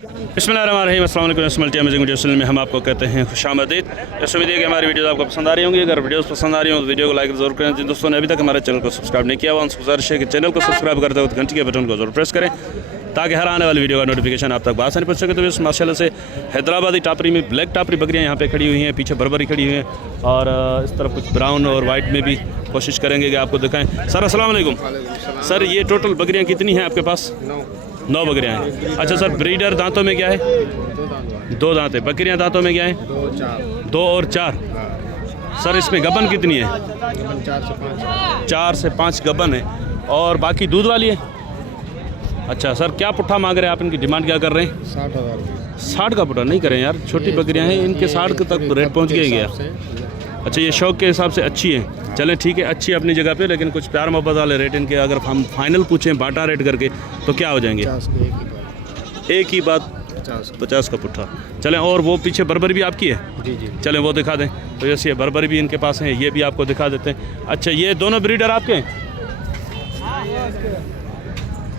बिस्मिल्लाहिर्रहमानिर्रहीम, अस्सलाम वालेकुम। मल्टी वीडियो में हम आपको कहते हैं खुशामदीद। इस उम्मीद है कि हमारी वीडियोस आपको पसंद आ रही होंगी। अगर वीडियोस पसंद आ रही हो तो वीडियो को लाइक जरूर करें। जिन दोस्तों ने अभी तक हमारे चैनल को सब्सक्राइब नहीं किया हुआ उनसे गुजारिश है कि चैनल को सब्सक्राइब करते वक्त घंटी के बटन को जरूर प्रेस करें ताकि हर आने वाली वीडियो का नोटिफिकेशन आप तक बासानी पहुंच सके। तो इस माशाल्लाह से हैदराबादी टापरी में ब्लैक टापरी बकरियाँ यहाँ पे खड़ी हुई हैं, पीछे बरबरी खड़ी हुई हैं और इस तरफ कुछ ब्राउन और वाइट में भी कोशिश करेंगे कि आपको दिखाएं। सर अस्सलाम वालेकुम। सर ये टोटल बकरियाँ कितनी हैं आपके पास? 9 बकरियाँ हैं। अच्छा सर, ब्रीडर दांतों में क्या है? 2 दांत है। बकरियाँ दांतों में क्या है? 2 और 4। सर इसमें गबन कितनी है? 4 से 5 गबन है और बाकी दूध वाली है। अच्छा सर, क्या पुट्ठा मांग रहे हैं आप? इनकी डिमांड क्या कर रहे हैं? 60,000। 60 का पुट्ठा नहीं करें यार, छोटी बकरियां हैं, इनके 60 तक तो रेट पहुंच गया। अच्छा ये शौक के हिसाब से अच्छी है, चलें ठीक है, अच्छी है अपनी जगह पे, लेकिन कुछ प्यार मोहब्बत वाले रेट इनके अगर हम फाइनल पूछें बाटा रेट करके तो क्या हो जाएंगे? 50 एक ही बात 50 का पुट्ठा। चलें, और वो पीछे बरबरी भी आपकी है? जी जी। चलें वो दिखा दें। तो जैसे ये बरबरी भी इनके पास है, ये भी आपको दिखा देते हैं। अच्छा ये दोनों ब्रीडर आपके हैं?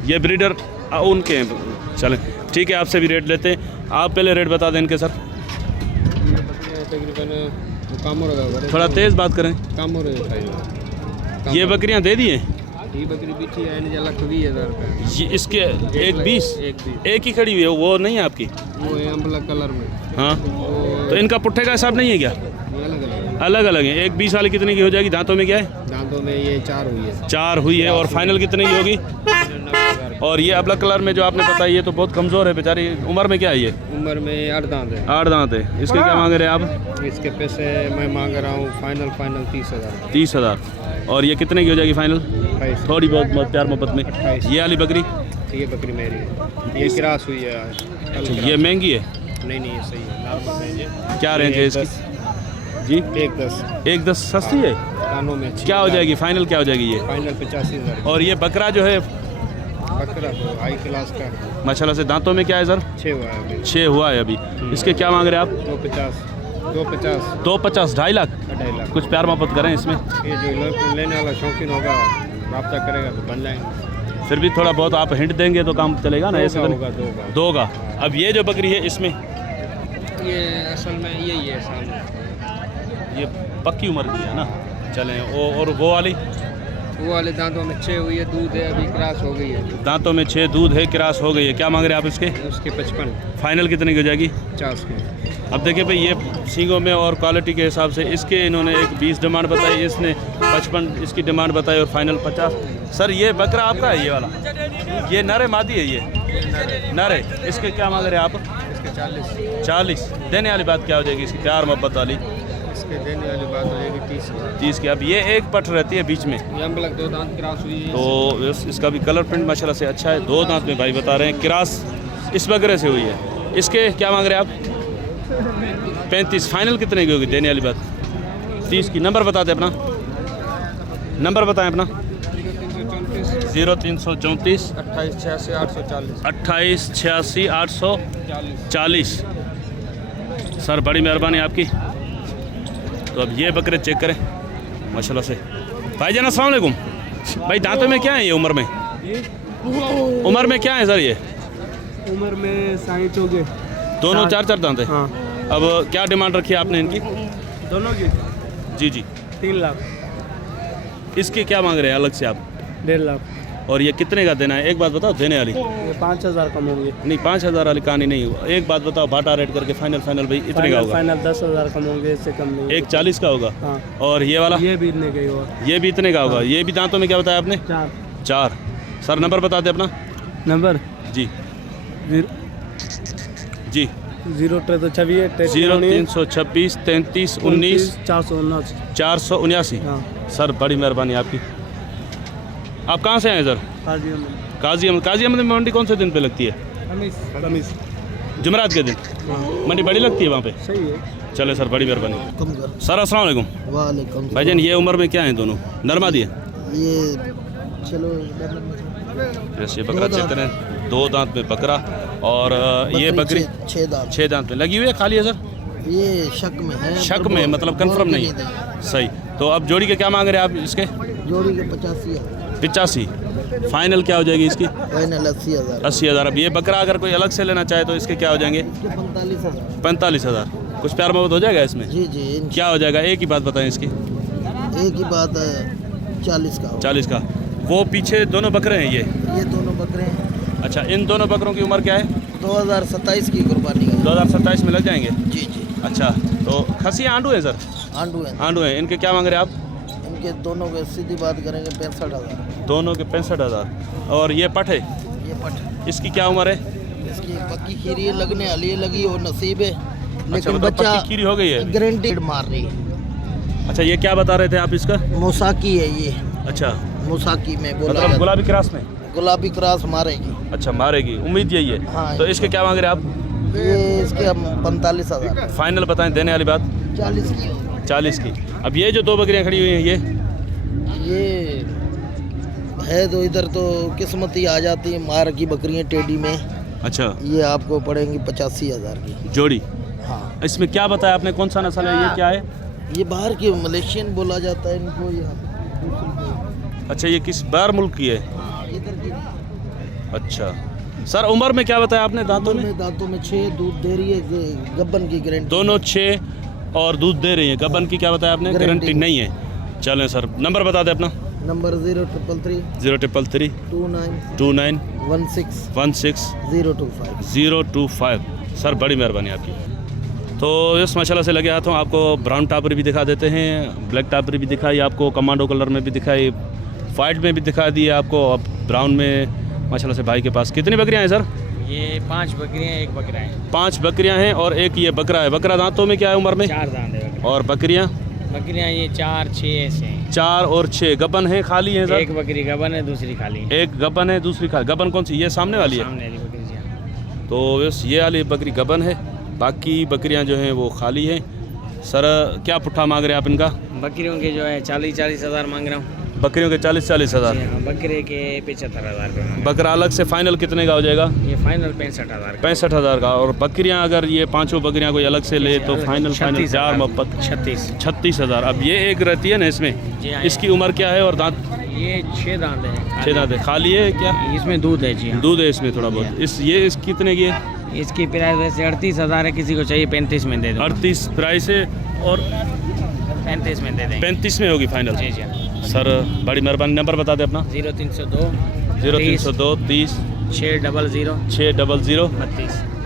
ये ब्रीडर उनके हैं। चलें ठीक है, आपसे भी रेट लेते हैं। आप पहले रेट बता दें इनके सर। थोड़ा तेज़ बात करें। ये बकरियां दे दिए? ये बकरी पीछे है अलग 20,000 रुपये। ये इसके एक 20 एक ही खड़ी हुई है, वो नहीं है आपकी? वो है अम्बला कलर में। हाँ तो इनका पुट्ठे का हिसाब नहीं है क्या? अलग अलग है। एक 20 वाली कितने की हो जाएगी? दांतों में क्या है? दांतों में ये 4 हुई है। 4 हुई है। और फाइनल कितने की होगी? 90,000। और ये अबला कलर में जो आपने बताया ये तो बहुत कमज़ोर है बेचारी। उम्र में क्या है ये? उम्र में 8 दांत है। 8 दांत है। इसके क्या मांग रहे हैं आप? इसके पैसे मैं मांग रहा हूँ फाइनल 30,000। 30,000। और ये कितने की हो जाएगी फाइनल? 28। थोड़ी बहुत प्यार मोहब्बत में। 28। ये वाली बकरी? ये बकरी मेरी है, ये क्रॉस हुई है। अच्छा ये महंगी है? नहीं ये सही है, नॉर्मल रेंज है। क्या रेंज है इसकी? जी 1,10। 1,10 सस्ती है। कानों में अच्छी क्या हो जाएगी फाइनल? क्या हो जाएगी ये? फाइनल 85,000। और ये बकरा जो है बकरा तो हाई क्लास का माशाल्लाह से दांतों में क्या है सर? 6 हुआ है अभी। 6 हुआ है अभी। इसके क्या मांग रहे हैं आप? 250। 250 2.5 लाख। 2.5 लाख। कुछ प्यार मोहब्बत करें इसमें। ये जो लेने वाला शौकीन होगा रब्ता करेगा तो बन जाएंगे। फिर भी थोड़ा बहुत आप हिंट देंगे तो काम चलेगा ना? ऐसे तो होगा नहीं? 2 का। अब ये जो बकरी है इसमें ये असल में यही है सामने, ये पक्की उम्र की है ना? चलें और वो वाली? वो वाले दांतों में 6 हुई है, दूध है, अभी क्रॉस हो गई है। दांतों में 6 दूध है, क्रॉस हो गई है। क्या मांग रहे हैं आप इसके? उसके 55। फाइनल कितने की हो जाएगी? 50 में। अब देखिए भाई, ये सींगों में और क्वालिटी के हिसाब से इसके इन्होंने एक 20 डिमांड बताई, इसने 55 इसकी डिमांड बताई और फाइनल 50। सर ये बकरा आपका है? ये वाला ये नर है मादी है? ये नर है। इसके क्या मांग रहे हैं आप? इसके 40। देने वाली बात क्या हो जाएगी इसकी? प्यार मोहब्बत वाली इसके देने वाली बात हो जाएगी 30,000। 30 की। अब ये एक पट रहती है बीच में, ये अम्बलक 2 दांत क्रॉस हुई है। तो इसका भी कलर प्रिंट माशाल्लाह से अच्छा है। 2 दांत में भाई बता रहे हैं, क्रॉस इस बकरे से हुई है। इसके क्या मांग रहे हैं आप? 35। फाइनल कितने की होगी देने वाली बात? 30 की। नंबर बता दें अपना, नंबर बताएं अपना। 0334 2886 840। 2886 840। सर बड़ी मेहरबानी आपकी। तो अब ये बकरे चेक करें माशाल्लाह से। भाईजान अस्सलाम वालेकुम। भाई दांतों में क्या है ये? उम्र में क्या है सर ये? उम्र में 60 हो गए। दोनों 4 दांत है। हाँ। अब क्या डिमांड रखी है आपने इनकी? दोनों की जी 3 लाख। इसके क्या मांग रहे हैं अलग से आप? 1.5 लाख। और ये कितने का देना है? एक बात बताओ देने वाली। ये 5,000 कम होंगे। नहीं 5,000 वाली कहानी नहीं। एक बात बताओ बाटा रेट करके फाइनल भाई इतने का होगा? फाइनल 10,000 कम होंगे, इससे कम नहीं। एक 40 का होगा। हाँ। और ये वाला? ये भी इतने का ही होगा। ये भी इतने का होगा। हाँ। ये भी दांतों में क्या बताया आपने? 4। सर नंबर बता दें अपना। नंबर जी 0326 0326 33 19 479। हाँ। सर बड़ी मेहरबानी आपकी। आप कहाँ से आए सर? काजी अहमद में मंडी कौन से दिन पे लगती है? जुमेरात के दिन मंडी बड़ी लगती है वहाँ पे? सही है। चले सर बड़ी मेहरबानी। सर अस्सलाम वालेकुम। वालेकुम। भाईजान ये उम्र में क्या है दोनों? नरमादी है? ये चलो ये बकरा चेक करें। 2 दांत में बकरा और ये बकरी 6 दांत में लगी हुई है। खाली है सर? ये शक में है। शक में मतलब कंफर्म नहीं? सही। तो अब जोड़ी के क्या मांग रहे हैं आप इसके? जोड़ी के 85 है। 85। फाइनल क्या हो जाएगी इसकी? फाइनल 80,000। 80,000। अब ये बकरा अगर कोई अलग से लेना चाहे तो इसके क्या हो जाएंगे? इसके 45,000। 45,000। कुछ प्यार मोहब्बत हो जाएगा इसमें? जी जी क्या हो जाएगा? एक ही बात बताएं इसकी। एक ही बात है, 40 का। 40 का। वो पीछे दोनों बकरे हैं ये दोनों बकरे हैं। अच्छा, इन दोनों बकरों की उम्र क्या है? 2027 की कुर्बानी है। 2027 में लग जाएंगे। जी जी। अच्छा, तो खसी आंडू है सर? आंडू है। आंडू है। इनके क्या मांग रहे हैं आप? इनके दोनों के सीधी बात करेंगे 65,000। दोनों के 65,000। और ये पठ है, ये पट, इसकी क्या उम्र है? इसकी पक्की खीरी है, लगने वाली है, लगी और नसीब है, अच्छा, लेकिन मतलब बच्चा पक्की खीरी हो गई है। गारंटीड मार रही है। अच्छा, ये क्या बता रहे थे आप इसका? मोसाकी है ये। अच्छा, मोसाकी में बोला मतलब जाता है। गुलाबी क्रास में? गुलाबी क्रॉस मारेगी। अच्छा, मारेगी, उम्मीद यही है। हाँ, तो इसके क्या मांग रहे हैं आप? ये इसके हम 45,000। फाइनल बताएं, देने वाली बात? 40 की होगी। 40 की। अब ये जो दो बकरियां खड़ी हुई हैं ये है तो इधर तो किस्मत ही आ जाती है, मार की बकरियां टेढ़ी में। अच्छा, ये आपको पड़ेंगी 85,000 की जोड़ी। हाँ। इसमें क्या बताया आपने, कौन सा नस्ल है, ये क्या है? ये बाहर की मलेशियन बोला जाता है इनको। यहाँ अच्छा, ये किस बाहर मुल्क की है? इधर की अच्छा सर, उम्र में क्या बताया आपने? दांतों में? दांतों में 6 दूध दे रही है, गब्बन की गारंटी। दोनों 6 और दूध दे रही है। गबन की क्या बताया आपने? गारंटी नहीं है। चलें सर, नंबर बता दें अपना। नंबर 0333 033 29 29 16 16 025। 025। सर, बड़ी मेहरबानी आपकी। तो इस माशाल्लाह से लगे हाथों आपको ब्राउन टापरी भी दिखा देते हैं, ब्लैक टापरी भी दिखाई आपको, कमांडो कलर में भी दिखाई, वाइट में भी दिखा दी आपको, अब ब्राउन में माशाल्लाह से भाई के पास कितनी बकरियां हैं सर? ये 5 बकरियां, एक बकरा है। 5 बकरियां हैं और एक ये बकरा है। बकरा दांतों में क्या है उम्र में? 4 दांत है। और बकरियां? बकरियां ये 4 6 ऐसे हैं। 4 और 6 गबन है, खाली है सर? एक बकरी गबन है, दूसरी खाली है। एक गबन है, दूसरी खाली। गबन कौन सी? ये सामने वाली है। सामने वाली बकरी जी हाँ। तो बस ये वाली बकरी गबन है, बाकी बकरियां जो हैं वो खाली हैं। सर, क्या पुट्ठा मांग रहे हैं आप इनका? बकरियों के जो है 40-40 हज़ार मांग रहा हूँ। बकरियों के 40-40 हज़ार। जी हाँ, बकरे के 75,000 रुपये मांग बकरा अलग से फाइनल कितने का हो जाएगा? रहा हूँ। ये फाइनल 65,000 का। 65,000 का। और बकरियां अगर ये 5 बकरियां कोई अलग से ले तो फाइनल 36,000 मोहब्बत 36,000। अब ये एक रहती है ना इसमें, जी हाँ। इसकी उम्र क्या है और दांत? ये 6 दांत है। 6 दांत है, खाली है क्या? इसमें दूध है जी हाँ। दूध है इसमें थोड़ा बहुत। इस कितने की है? इसकी प्राइस वैसे 38,000 है, किसी को चाहिए 35 में दे दो। 38 प्राइस है और 35 में दे देंगे। 35 में होगी फाइनल। जी जी हाँ। सर, बड़ी मेहरबानी। नंबर बता दें अपना। 0302 0302 30 600 600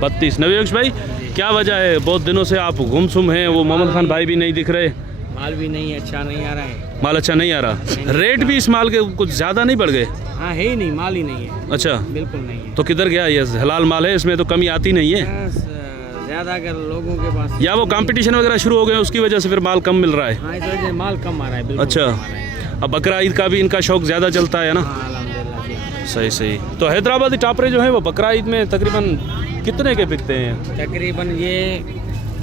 32। नवीश भाई, क्या वजह है, बहुत दिनों से आप गुमसुम हैं, वो मोहम्मद खान भाई भी नहीं दिख रहे? माल भी नहीं है, अच्छा नहीं आ रहा है। माल अच्छा नहीं आ रहा? रेट भी इस माल के कुछ ज़्यादा नहीं बढ़ गए? हाँ, है ही नहीं, माल ही नहीं है। अच्छा, बिल्कुल नहीं है। तो किधर गया ये? हलाल माल है, इसमें तो कमी आती नहीं है। बस, ज़्यादा अगर लोगों के पास या वो कंपटीशन वगैरह शुरू हो गए उसकी वजह से फिर माल कम मिल रहा है? हाँ, इस वजह से माल कम आ रहा है। बिल्कुल अच्छा, कम आ रहा है। अब बकरा ईद का भी इनका शौक ज़्यादा चलता है ना? हाँ, अल्हम्दुलिल्लाह जी। सही सही। तो हैदराबादी टापरे जो हैं वो बकरा ईद में तकरीबन कितने के बिकते हैं? तकरीबन ये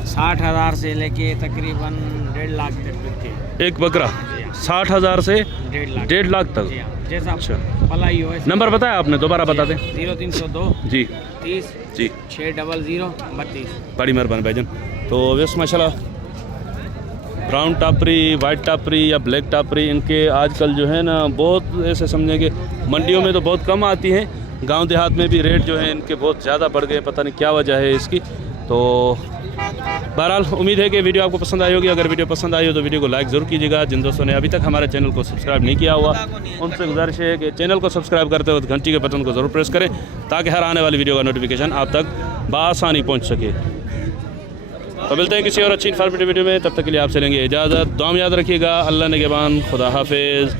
60,000 से लेके तकरीबन 1.5 लाख तक बिकते हैं। एक बकरा 60,000 से 1.5 लाख तक? जी हाँ, जैसा अच्छा। पलाई हो ऐसे। नंबर बताया आपने, दोबारा बता दें। 0302 जी 30 जी, 600 32। बड़ी मेहरबानी भाईजान। तो वैसे माशाल्लाह ब्राउन टापरी, वाइट टापरी या ब्लैक टापरी, इनके आजकल जो है ना बहुत ऐसे समझें कि मंडियों में तो बहुत कम आती हैं, गांव देहात में भी रेट जो है इनके बहुत ज़्यादा बढ़ गए, पता नहीं क्या वजह है इसकी। तो बहरहाल उम्मीद है कि वीडियो आपको पसंद आई होगी। अगर वीडियो पसंद आई हो तो वीडियो को लाइक ज़रूर कीजिएगा। जिन दोस्तों ने अभी तक हमारे चैनल को सब्सक्राइब नहीं किया हुआ उनसे गुजारिश है कि चैनल को सब्सक्राइब करते वक्त घंटी के बटन को ज़रूर प्रेस करें ताकि हर आने वाली वीडियो का नोटिफिकेशन आप तक बआसानी पहुँच सके। तो मिलते हैं किसी और अच्छी इन्फॉर्मेटिव वीडियो में, तब तक के लिए आपसे लेंगे इजाज़त। दुआ में याद रखिएगा। अल्लाह निगहबान, खुदा हाफिज़।